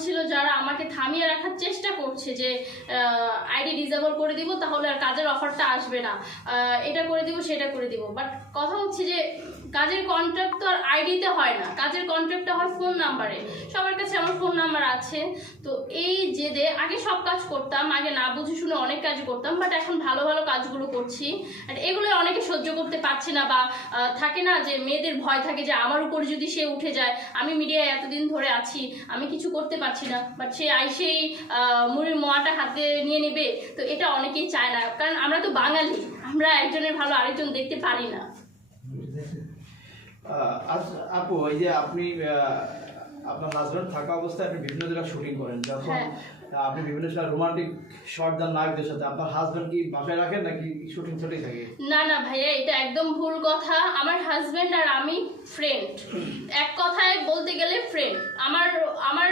ছিল যারা আমাকে থামিয়ে রাখার চেষ্টা করছে যে আইডি ডিসেবল করে দিব, তাহলে আর কাজের অফারটা আসবে না। এটা করে দিব, সেটা করে দিব। বাট কথা হচ্ছে যে, কাজের কন্ট্রাক্ট তো আর আইডিতে হয় না। কাজের কন্ট্রাক্টটা হয় ফোন নাম্বারে সবার কাছে আমার ফোন নাম্বার আছে। তো এই জেদে আগে সব কাজ করতাম, আগে না বুঝে শুনে অনেক কাজ করতাম বাট এখন ভালো ভালো কাজগুলো করছি। আর এগুলো অনেকে সহ্য করতে পারছে না বা থাকে না যে, মেয়েদের ভয় থাকে যে, আমার উপর যদি সে উঠে যায়, আমি মিডিয়ায় এতদিন ধরে আছি, আমি কিছু করতে পারছি না। বাট সে আইসেই মুড়ির মোয়াটা হাতে নিয়ে নেবে। তো এটা অনেকেই চায় না কারণ আমরা তো বাঙালি আমরা একজনের ভালো আরেকজন দেখতে পারি না। আপু এই যে আপনি আপনার হাজবেন্ড থাকা অবস্থায় আপনি বিভিন্ন জায়গায় শুটিং করেন যখন হ্যাঁ। আপনি বিভিন্ন সময় রোমান্টিক শর্ট দেন নায়কদের সাথে আপনার হাজবেন্ড কি বাসায় রাখেন নাকি শুটিং শুটিং থাকে? না না ভাইয়া এটা একদম ভুল কথা। আমার হাজবেন্ড আর আমি ফ্রেন্ড এক কথায় গেলে ফ্রেন্ড আমার আমার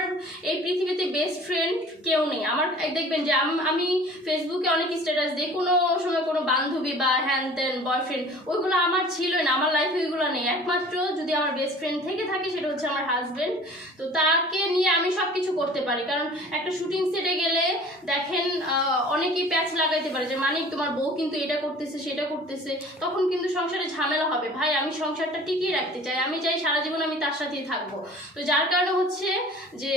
এই পৃথিবীতে বেস্ট ফ্রেন্ড কেউ নেই। আমার দেখবেন যে আমি ফেসবুকে অনেক স্ট্যাটাস দিই। কোনো সময় কোনো বান্ধবী বা হ্যান ত্যান বয়ফ্রেন্ড ওইগুলো আমার ছিল না। আমার লাইফে ওইগুলো নেই। একমাত্র যদি আমার বেস্ট ফ্রেন্ড থেকে থাকে সেটা হচ্ছে আমার হাজব্যান্ড তো তাকে নিয়ে আমি সব কিছু করতে পারি। কারণ একটা শুটিং সেটে গেলে দেখেন অনেকেই প্যাচ লাগাইতে পারে যে, মানিক, তোমার বউ কিন্তু এটা করতেছে, সেটা করতেছে। তখন কিন্তু সংসারে ঝামেলা হবে। ভাই, আমি সংসারটা টিকিয়ে রাখতে চাই। আমি চাই সারা জীবন আমি তার সাথেই থাকব। তো যার কারণে হচ্ছে যে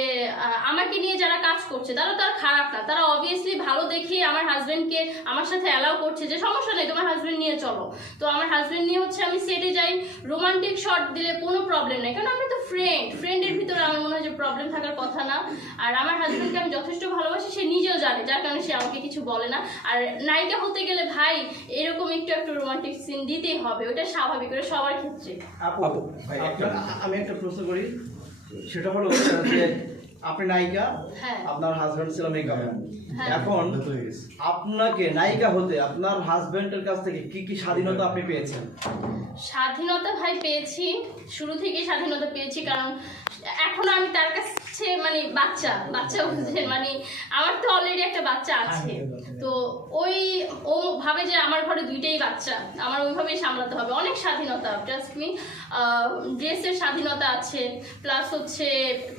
আমাকে নিয়ে যারা কাজ করছে, তারা আর খারাপ না। তারা অবভিয়াসলি ভালো দেখে আমার হাজব্যান্ডকে আমার সাথে অ্যালাউ করছে যে, সমস্যা নেই, তোমার হাজব্যান্ড নিয়ে চলো। তো আমার হাজব্যান্ড নিয়ে হচ্ছে আমি সেটে যাই। রোমান্টিক শট দিলে কোনো প্রবলেম নেই। কারণ আমরা তো ফ্রেন্ড ফ্রেন্ডের ভিতরে আমার মনে হয় যে প্রবলেম থাকার কথা না। আর আমার হাজব্যান্ডকে আমি যথেষ্ট ভালোবাসি সে নিজেও জানে যার কারণে সে আমাকে কিছু বলে না। আর নায়িকা হতে গেলে ভাই এরকম একটু একটু রোমান্টিক সিন দিতেই হবে ওটা স্বাভাবিক ওটা সবার ক্ষেত্রে। আমি একটা প্রশ্ন করি। সেটা হলো যে আপনি নায়িকা? হ্যাঁ। আপনার হাজবেন্ড ছিল মেকআপ হ্যাঁ। এখন আপনাকে নায়িকা হতে আপনার হাজবেন্ডের কাছ থেকে কি কি স্বাধীনতা আপনি পেয়েছেন? স্বাধীনতা ভাই পেয়েছি। শুরু থেকে স্বাধীনতা পেয়েছি কারণ এখন আমি তার কাছে মানে বাচ্চা বাচ্চা বুঝে মানে আমার তো অলরেডি একটা বাচ্চা আছে। তো ওই ও ভাবে যে আমার ঘরে দুইটাই বাচ্চা আমার ওইভাবেই সামলাতে হবে। অনেক স্বাধীনতা ট্রাস্ট মি ড্রেসের স্বাধীনতা আছে প্লাস হচ্ছে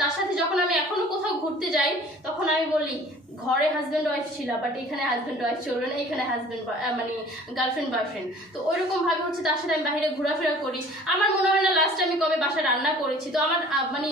তার সাথে যখন আমি এখনও কোথাও ঘুরতে যাই তখন আমি বলি ঘরে হাজব্যান্ড ওয়াইফ ছিল বাট এখানে হাজব্যান্ড ওয়াইফ চলবে না, এখানে হাজব্যান্ড মানে গার্লফ্রেন্ড বয়ফ্রেন্ড তো ওইরকম ভাবে হচ্ছে তার সাথে আমি বাইরে ঘোরাফেরা করি। আমার মনে হয় না লাস্ট আমি কবে বাসায় রান্না করেছি। তো আমার মানে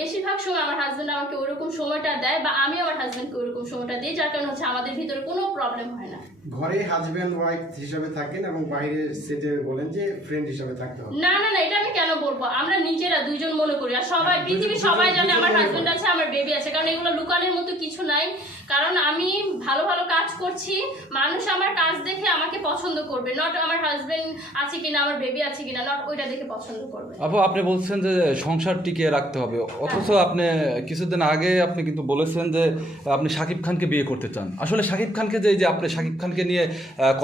বেশিরভাগ সময় আমার হাজব্যান্ড আমাকে ওরকম সময়টা দেয় বা আমি আমার হাজব্যান্ডকে ওরকম সময়টা দিই, যার কারণে হচ্ছে আমাদের ভিতরে কোনো প্রবলেম হয় না। ঘরে হাজব্যান্ড ওয়াইফ হিসাবে থাকেন এবং বাইরে সেটে বলেন যে ফ্রেন্ড হিসাবে থাকতে হবে। না না না এটা আমি কেন বলব? আমরা নিজেরা দুইজন মনে করি। আর সবাই পৃথিবীর সবাই জানে আমার হাজবেন্ড আছে আমার বেবি আছে। কারণ এগুলো লুকানোর মতো কিছু নাই। কারণ আমি ভালো ভালো কাজ করছি। মানুষ আমার কাজ দেখে আমাকে পছন্দ করবে। নট আমার হাজবেন্ড আছে কিনা আমার বেবি আছে কিনা নট ওইটা দেখে পছন্দ করবে। আপু আপনি বলছেন যে সংসার টিকিয়ে রাখতে হবে। অথচ আপনি কিছুদিন আগে আপনি কিন্তু বলেছেন যে আপনি শাকিব খানকে বিয়ে করতে চান। আসলে শাকিব খানকে যে যে আপনি শাকিব খানকে নিয়ে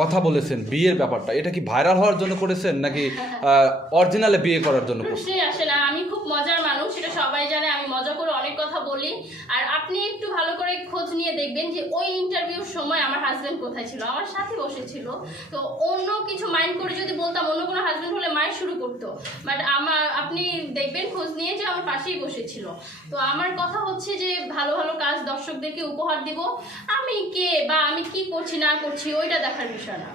কথা বলেছেন বিয়ের ব্যাপারটা। এটা কি ভাইরাল হওয়ার জন্য করেছেন নাকি অরিজিনালে বিয়ে করার জন্য করছেন? আসলে আমি খুব মজার মানুষ সেটা সবাই জানে। আমি মজা করে অনেক কথা বলি। আর আপনি একটু ভালো করে খোঁজ নিয়ে দেখবেন যে ওই ইন্টারভিউর সময় আমার হাজবেন্ড কোথায় ছিল? আমার সাথে বসেছিল। তো অন্য কিছু বলতাম, অন্য কোনো হাজব্যান্ড হলে মায়ের শুরু করতো। বাট আমার, আপনি দেখবেন, খোঁজ নিয়ে যে আমার পাশেই বসেছিল। তো আমার কথা হচ্ছে যে, ভালো ভালো কাজ দর্শকদেরকে উপহার দিব। আমি কে বা আমি কি করছি, না করছি, ওইটা দেখার বিষয় না।